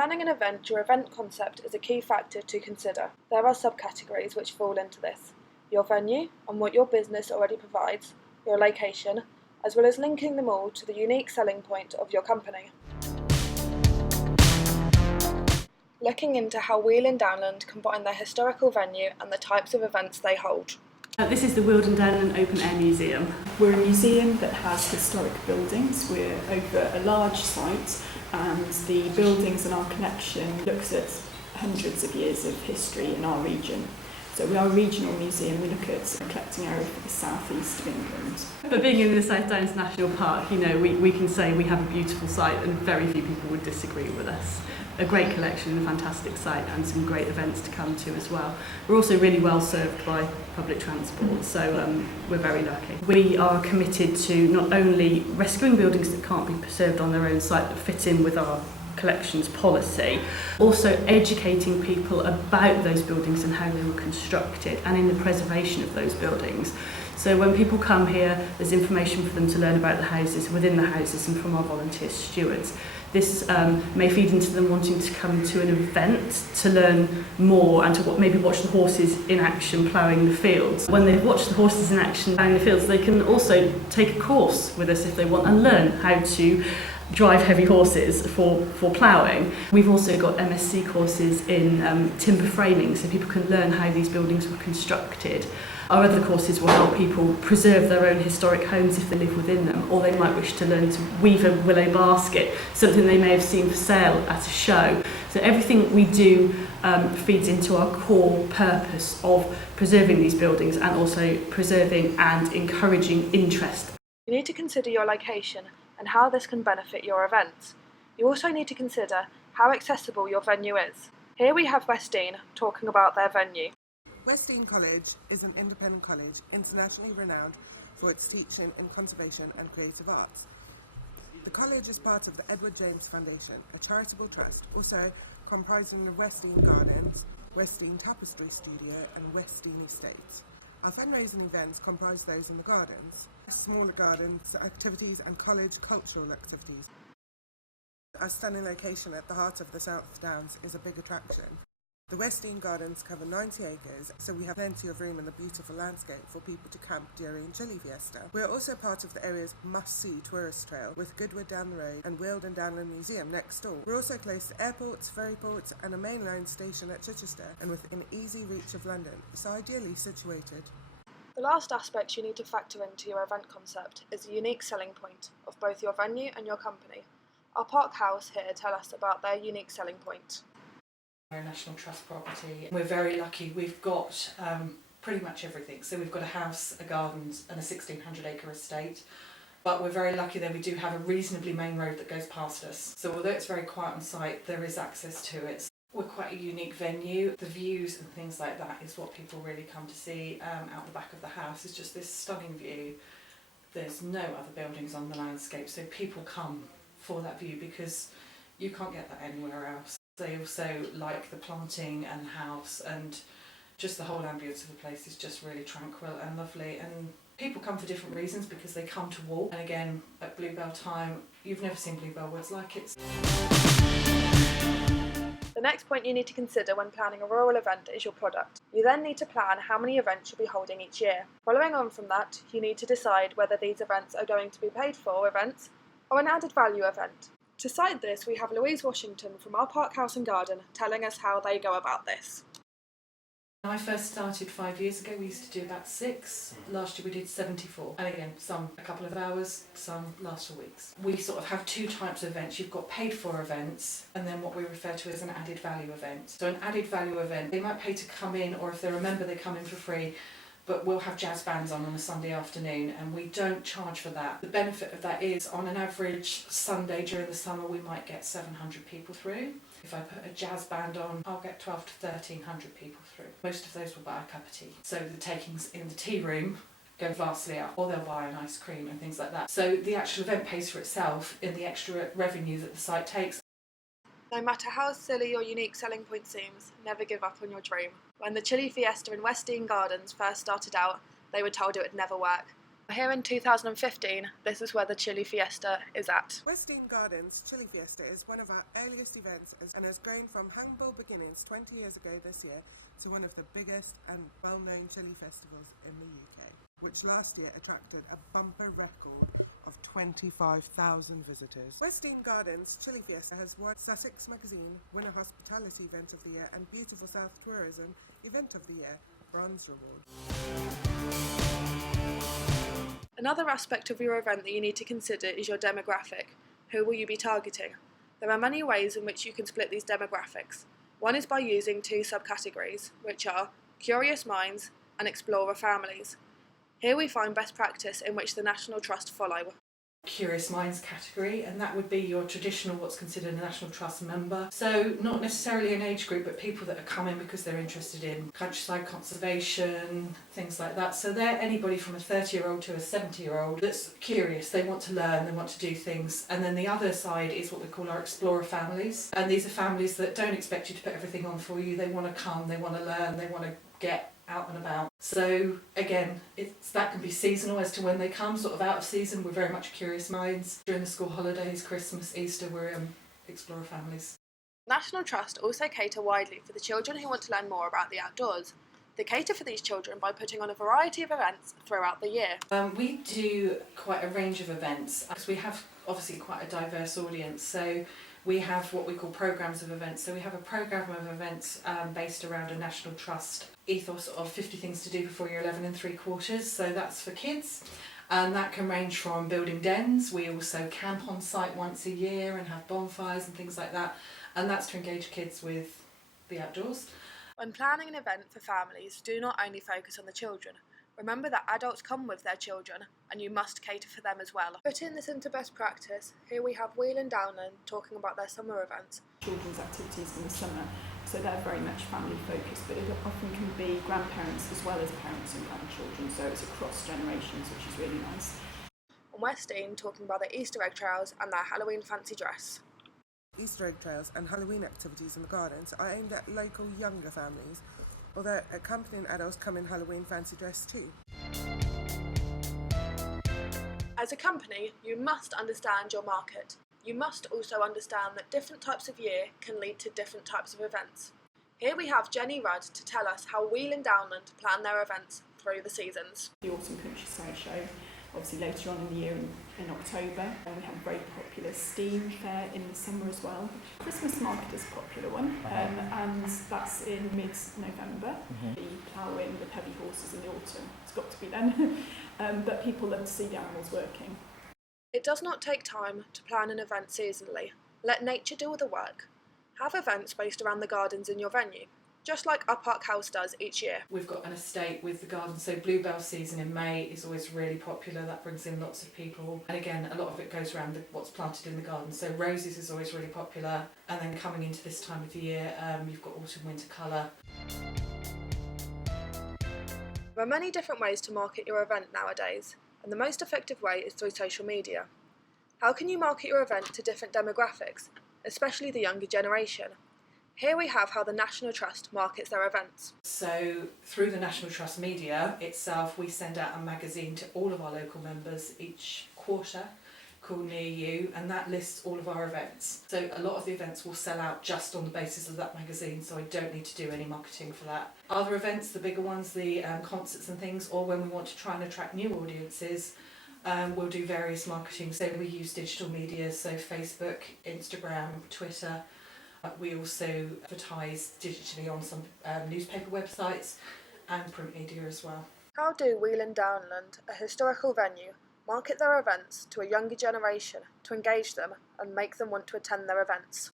planning an event, your event concept is a key factor to consider. There are subcategories which fall into this: your venue and what your business already provides, your location, as well as linking them all to the unique selling point of your company. Looking into how Wheal and Downland combine their historical venue and the types of events they hold. This is the Weald and Downland Open Air Museum. We're a museum that has historic buildings. We're over a large site, and the buildings in our collection looks at hundreds of years of history in our region. So we are a regional museum. We look at a collecting area for the southeast of England. But being in the South Downs National Park, we can say we have a beautiful site and very few people would disagree with us. A great collection, a fantastic site, and some great events to come to as well. We're also really well served by public transport, so we're very lucky. We are committed to not only rescuing buildings that can't be preserved on their own site but fit in with our collections policy, also educating people about those buildings and how they were constructed and in the preservation of those buildings. So when people come here, there's information for them to learn about the houses, within the houses, and from our volunteer stewards. This may feed into them wanting to come to an event to learn more and to maybe watch the horses in action ploughing the fields. When they've watched the horses in action ploughing the fields, they can also take a course with us if they want and learn how to drive heavy horses for ploughing. We've also got MSc courses in timber framing, so people can learn how these buildings were constructed. Our other courses will help people preserve their own historic homes if they live within them, or they might wish to learn to weave a willow basket, something they may have seen for sale at a show. So everything we do feeds into our core purpose of preserving these buildings and also preserving and encouraging interest. You need to consider your location and how this can benefit your events. You also need to consider how accessible your venue is. Here we have Westdean talking about their venue. Westdean College is an independent college internationally renowned for its teaching in conservation and creative arts. The college is part of the Edward James Foundation, a charitable trust, also comprising the Westdean Gardens, Westdean Tapestry Studio and Westdean Estates. Our fundraising events comprise those in the gardens, smaller gardens activities and college cultural activities. Our stunning location at the heart of the South Downs is a big attraction. The Westdean Gardens cover 90 acres, so we have plenty of room in the beautiful landscape for people to camp during Chili Fiesta. We are also part of the area's must-see tourist trail, with Goodwood down the road and Weald and Downland Museum next door. We're also close to airports, ferry ports and a mainline station at Chichester, and within easy reach of London, so ideally situated. The last aspect you need to factor into your event concept is the unique selling point of both your venue and your company. Our Park House here tell us about their unique selling point. We're a National Trust property. We're very lucky. We've got pretty much everything. So we've got a house, a garden and a 1,600 acre estate. But we're very lucky that we do have a reasonably main road that goes past us. So although it's very quiet on site, there is access to it. We're quite a unique venue. The views and things like that is what people really come to see out the back of the house. It's just this stunning view. There's no other buildings on the landscape, so people come for that view because you can't get that anywhere else. They also like the planting and house, and just the whole ambience of the place is just really tranquil and lovely, and people come for different reasons because they come to walk. And again, at Bluebell time, you've never seen Bluebell Woods like it. The next point you need to consider when planning a rural event is your product. You then need to plan how many events you'll be holding each year. Following on from that, you need to decide whether these events are going to be paid for events or an added value event. To cite this, we have Louise Washington from our Park House and Garden telling us how they go about this. When I first started 5 years ago, we used to do about 6. Last year we did 74. And again, some a couple of hours, some last for weeks. We sort of have 2 types of events. You've got paid for events and then what we refer to as an added value event. So an added value event, they might pay to come in, or if they're a member, they come in for free. But we'll have jazz bands on a Sunday afternoon and we don't charge for that. The benefit of that is on an average Sunday during the summer we might get 700 people through. If I put a jazz band on, I'll get 12 to 1,300 people through. Most of those will buy a cup of tea. So the takings in the tea room go vastly up, or they'll buy an ice cream and things like that. So the actual event pays for itself in the extra revenue that the site takes. No matter how silly your unique selling point seems, never give up on your dream. When the Chili Fiesta in Westdean Gardens first started out, they were told it would never work. Here in 2015, this is where the Chili Fiesta is at. Westdean Gardens Chili Fiesta is one of our earliest events and has grown from humble beginnings 20 years ago this year to one of the biggest and well-known chili festivals in the UK, which last year attracted a bumper record of 25,000 visitors. Westdean Gardens Chili Fiesta has won Sussex Magazine Winner Hospitality Event of the Year and Beautiful South Tourism Event of the Year Bronze Award. Another aspect of your event that you need to consider is your demographic. Who will you be targeting? There are many ways in which you can split these demographics. One is by using two subcategories, which are Curious Minds and Explorer Families. Here we find best practice in which the National Trust follow. Curious Minds category, and that would be your traditional, what's considered a National Trust member. So not necessarily an age group, but people that are coming because they're interested in countryside conservation, things like that. So they're anybody from a 30-year-old to a 70-year-old that's curious, they want to learn, they want to do things. And then the other side is what we call our Explorer families. And these are families that don't expect you to put everything on for you. They want to come, they want to learn, they want to get out and about. So again, that can be seasonal as to when they come, sort of out of season. We're very much Curious Minds. During the school holidays, Christmas, Easter, we're Explorer families. National Trust also cater widely for the children who want to learn more about the outdoors. They cater for these children by putting on a variety of events throughout the year. We do quite a range of events because we have obviously quite a diverse audience. So we have what we call programmes of events. So we have a programme of events based around a National Trust ethos of 50 things to do before you're 11 3/4. So that's for kids. And that can range from building dens. We also camp on site once a year and have bonfires and things like that. And that's to engage kids with the outdoors. When planning an event for families, do not only focus on the children. Remember that adults come with their children and you must cater for them as well. Putting this into best practice, here we have Wheel and Downland talking about their summer events. Children's activities in the summer, so they're very much family focused, but it often can be grandparents as well as parents and grandchildren, so it's across generations, which is really nice. On Westdean talking about their Easter egg trails and their Halloween fancy dress. Easter egg trails and Halloween activities in the gardens are aimed at local younger families, although accompanying adults come in Halloween fancy dress too. As a company, you must understand your market. You must also understand that different types of year can lead to different types of events. Here we have Jenny Rudd to tell us how Wheel and Downland plan their events through the seasons. The Autumn Countryside Show, obviously later on in the year in October, and we have a very popular steam fair in the summer as well. Christmas market is a popular one, and that's in mid-November. The ploughing with heavy horses in the autumn, it's got to be then, but people love to see the animals working. It does not take time to plan an event seasonally. Let nature do all the work. Have events based around the gardens in your venue, just like our Park House does each year. We've got an estate with the garden, so bluebell season in May is always really popular. That brings in lots of people, and again a lot of it goes around what's planted in the garden. So roses is always really popular, and then coming into this time of the year you've got autumn winter colour. There are many different ways to market your event nowadays, and the most effective way is through social media. How can you market your event to different demographics, especially the younger generation? Here we have how the National Trust markets their events. So through the National Trust media itself, we send out a magazine to all of our local members each quarter called Near You, and that lists all of our events. So a lot of the events will sell out just on the basis of that magazine, so I don't need to do any marketing for that. Other events, the bigger ones, the concerts and things, or when we want to try and attract new audiences, we'll do various marketing. So we use digital media, so Facebook, Instagram, Twitter. We also advertise digitally on some newspaper websites and print media as well. How do Wheel and Downland, a historical venue, market their events to a younger generation to engage them and make them want to attend their events?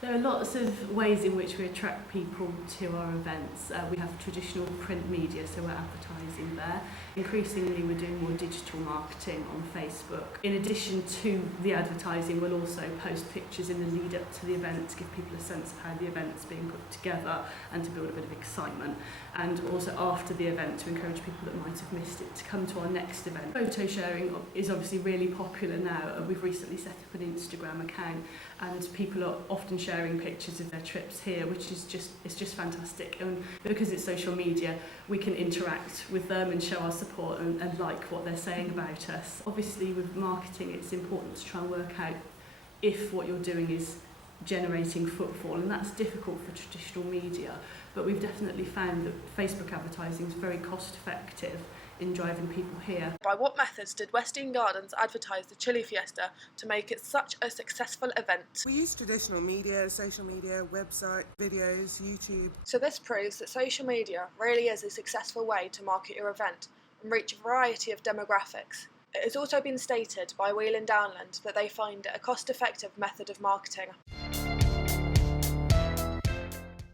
There are lots of ways in which we attract people to our events. We have traditional print media, so we're advertising there. Increasingly, we're doing more digital marketing on Facebook. In addition to the advertising, we'll also post pictures in the lead up to the event to give people a sense of how the event's being put together and to build a bit of excitement. And also after the event to encourage people that might have missed it to come to our next event. Photo sharing is obviously really popular now. We've recently set up an Instagram account and people are often sharing pictures of their trips here, which is just fantastic. And because it's social media, we can interact with them and show our support and like what they're saying about us. Obviously with marketing, it's important to try and work out if what you're doing is generating footfall, and that's difficult for traditional media, but we've definitely found that Facebook advertising is very cost effective in driving people here. By what methods did Westdean Gardens advertise the Chili Fiesta to make it such a successful event? We use traditional media, social media, website, videos, YouTube. So this proves that social media really is a successful way to market your event and reach a variety of demographics. It has also been stated by Wheel and Downland that they find it a cost-effective method of marketing.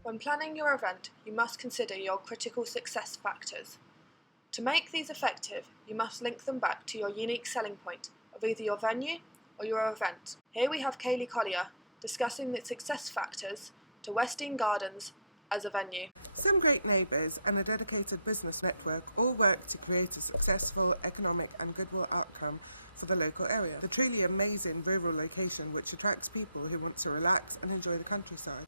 When planning your event, you must consider your critical success factors. To make these effective, you must link them back to your unique selling point of either your venue or your event. Here we have Kaylee Collier discussing the success factors to Westdean Gardens as a venue. Some great neighbours and a dedicated business network all work to create a successful economic and goodwill outcome for the local area. The truly amazing rural location which attracts people who want to relax and enjoy the countryside.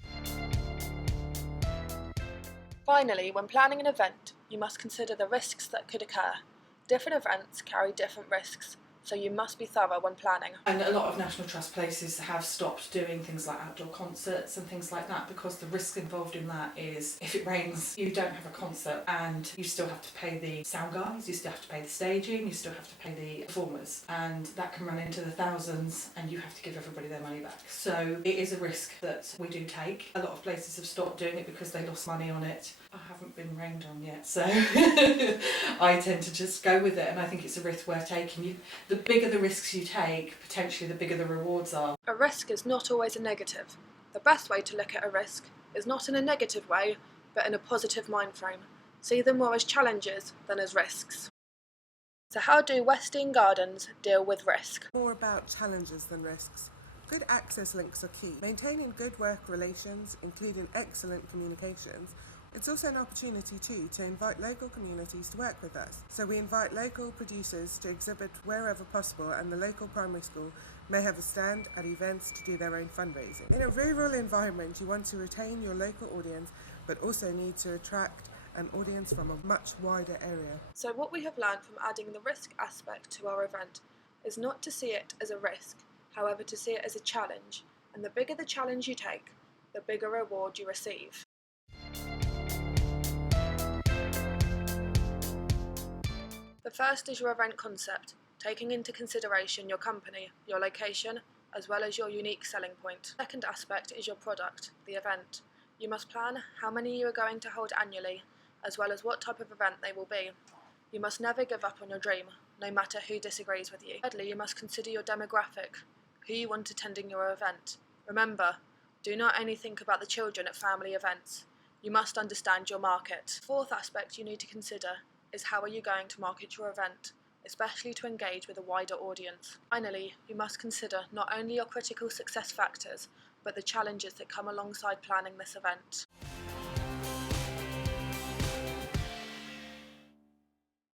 Finally, when planning an event, you must consider the risks that could occur. Different events carry different risks, so you must be thorough when planning. And a lot of National Trust places have stopped doing things like outdoor concerts and things like that, because the risk involved in that is if it rains, you don't have a concert and you still have to pay the sound guys, you still have to pay the staging, you still have to pay the performers, and that can run into the thousands and you have to give everybody their money back. So it is a risk that we do take. A lot of places have stopped doing it because they lost money on it. I haven't been rained on yet, so I tend to just go with it, and I think it's a risk worth taking. The bigger the risks you take, potentially the bigger the rewards are. A risk is not always a negative. The best way to look at a risk is not in a negative way, but in a positive mind frame. See them more as challenges than as risks. So how do Westdean Gardens deal with risk? More about challenges than risks. Good access links are key. Maintaining good work relations, including excellent communications. It's also an opportunity too to invite local communities to work with us. So we invite local producers to exhibit wherever possible, and the local primary school may have a stand at events to do their own fundraising. In a rural environment, you want to retain your local audience, but also need to attract an audience from a much wider area. So what we have learned from adding the risk aspect to our event is not to see it as a risk, however to see it as a challenge, and the bigger the challenge you take, the bigger reward you receive. The first is your event concept, taking into consideration your company, your location, as well as your unique selling point. The second aspect is your product, the event. You must plan how many you are going to hold annually, as well as what type of event they will be. You must never give up on your dream, no matter who disagrees with you. Thirdly, you must consider your demographic, who you want attending your event. Remember, do not only think about the children at family events. You must understand your market. Fourth aspect you need to consider is how are you going to market your event, especially to engage with a wider audience. Finally, you must consider not only your critical success factors, but the challenges that come alongside planning this event.